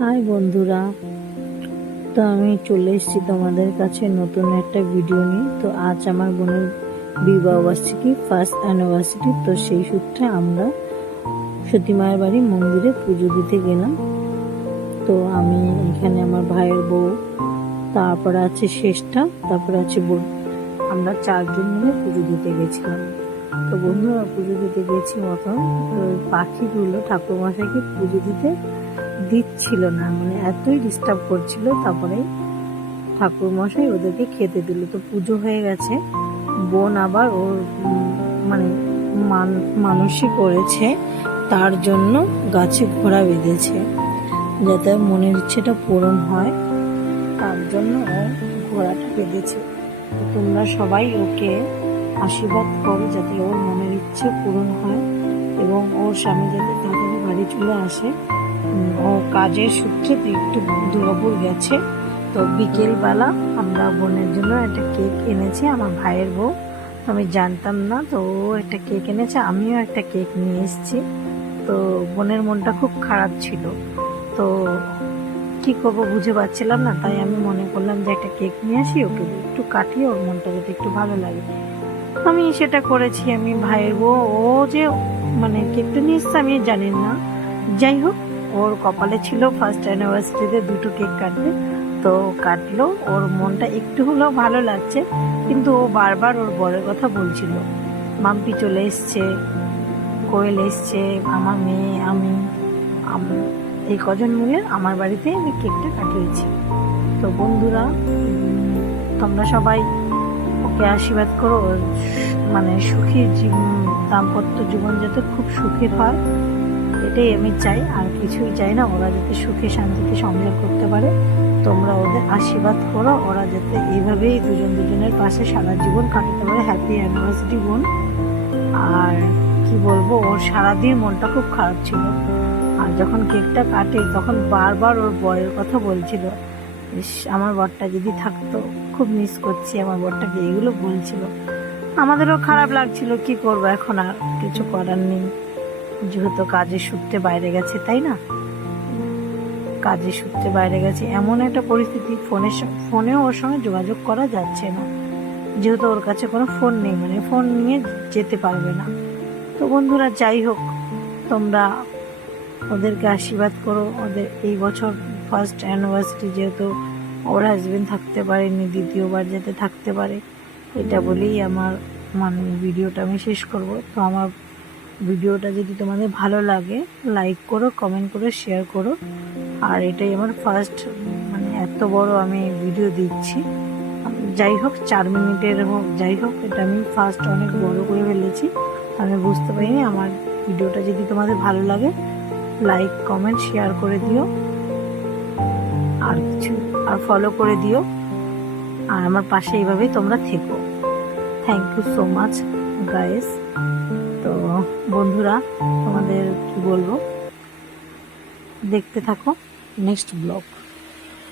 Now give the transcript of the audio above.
High বন্ধুরা, তো আমি চলে এসেছি তোমাদের কাছে নতুন একটা ভিডিও নিয়ে। তো আজ আমার বোনের বিবাহ বার্ষিকী, ফার্স্ট অ্যানিভার্সারি। তো সেই সূত্রে আমরা সতী মায়ের বাড়ি মন্দিরে পুজো দিতে গেলাম। তো আমি এখানে আমার ভাইয়ের বউ, তারপরে আছে শেষটা, তারপরে আছে বোন, আমরা চারজন মিলে পুজো দিতে গেছিলাম। তো বন্ধুরা পুজো দিতে গেছি মতন, তো পাখিগুলো ঠাকুরমশাইকে পুজো দিচ্ছিল না, মানে এতই ডিস্টার্ব করছিল। তারপরে ঠাকুরমশাই ওদেরকে খেতে দিল। তো পুজো হয়ে গেছে, বোন আবার ওর মানে মানসিক করেছে, তার জন্য গাছে ঘোড়া বেঁধেছে যাতে মনের ইচ্ছেটা পূরণ হয়, তার জন্য ও ঘোড়াটা বেঁধেছে। তো তোমরা সবাই ওকে আশীর্বাদ করো যাতে ওর মনের ইচ্ছে পূরণ হয় এবং ওর স্বামী যাতে তাড়াতাড়ি বাড়ি চলে আসে। ও কাজের সূত্রে একটু দুর্গাপুর গেছে। তো বিকেলবেলা আমরা বোনের জন্য একটা কেক এনেছি, আমার ভাইয়ের বউ, আমি জানতাম না। তো ও একটা কেক এনেছে, আমিও একটা কেক নিয়ে এসেছি। তো বোনের মনটা খুব খারাপ ছিল, তো কি করবো বুঝে পাচ্ছিলাম না, তাই আমি মনে করলাম যে একটা কেক নিয়ে আসি, ওকে একটু কাটিয়ে ওর মনটা যাতে একটু ভালো লাগে। আমি সেটা করেছি। আমি ভাইয়ের বউ, ও যে মানে কেকটা নিয়ে এসছে আমি জানি না, যাই হোক ওর কপালে ছিল ফার্স্ট অ্যানিভার্সারিতে দুটো কেক কাটবে, তো কাটলো। ওর মনটা একটু হলেও ভালো লাগছে, কিন্তু ও বারবার ওর বরের কথা বলছিল। মাম্পি চলে এসছে, কোয়েল এসছে, আমার মেয়ে, আমি এই কজন মিলে আমার বাড়িতে আমি কেকটা কাটিয়েছি। তো বন্ধুরা তোমরা সবাই ওকে আশীর্বাদ করো, মানে সুখী দাম্পত্য জীবন যাতে খুব সুখের হয়, এটাই আমি চাই, আর কিছুই চাই না। ওরা যাতে সুখে শান্তিতে সংসার করতে পারে, তোমরা ওদের আশীর্বাদ করো, ওরা যাতে এইভাবেই দুজন দুজনের পাশে সারা জীবন কাটাতে পারে। হ্যাপি অ্যানিভার্সারি বোন। আর কি বলবো, ওর সারাদিন মনটা খুব খারাপ ছিল, আর যখন কেকটা কাটে তখন বারবার ওর বরের কথা বলছিল, আমার বরটা যদি থাকতো, খুব মিস করছি আমার বরটাকে, এইগুলো বলছিল। আমাদেরও খারাপ লাগছিল, কি করবো, এখন আর কিছু করার নেই, যেহেতু কাজের সূত্রে বাইরে গেছে, তাই না? কাজের সূত্রে বাইরে গেছে, এমন একটা পরিস্থিতি, ফোনেও ওর সঙ্গে যোগাযোগ করা যাচ্ছে না, যেহেতু ওর কাছে কোনো ফোন নেই, মানে ফোন নিয়ে যেতে পারবে না। তো বন্ধুরা যাই হোক, তোমরা ওদেরকে আশীর্বাদ করো। ওদের এই বছর ফার্স্ট অ্যানিভার্সারি, যেহেতু ওর হাজবেন্ড থাকতে পারেনি, দ্বিতীয়বার যাতে থাকতে পারে, এটা বলেই আমার মানে ভিডিওটা আমি শেষ করব। তো আমার ভিডিওটা যদি তোমাদের ভালো লাগে, লাইক করো, কমেন্ট করো, শেয়ার করো। আর এটাই আমার ফার্স্ট, মানে এত বড় আমি ভিডিও দিচ্ছি, যাই হোক 4 মিনিটের হোক, যাই হোক, এটা আমি ফার্স্ট অনেক বড় করে ফেলেছি, আমি বুঝতে পারিনি। আমার ভিডিওটা যদি তোমাদের ভালো লাগে, লাইক কমেন্ট শেয়ার করে দিও, আর ফলো করে দিও, আর আমার পাশে এইভাবেই তোমরা থেকো। Thank you so much guys. তো বন্ধুরা তোমাদের কি বলবো, দেখতে থাকো নেক্সট ব্লগ।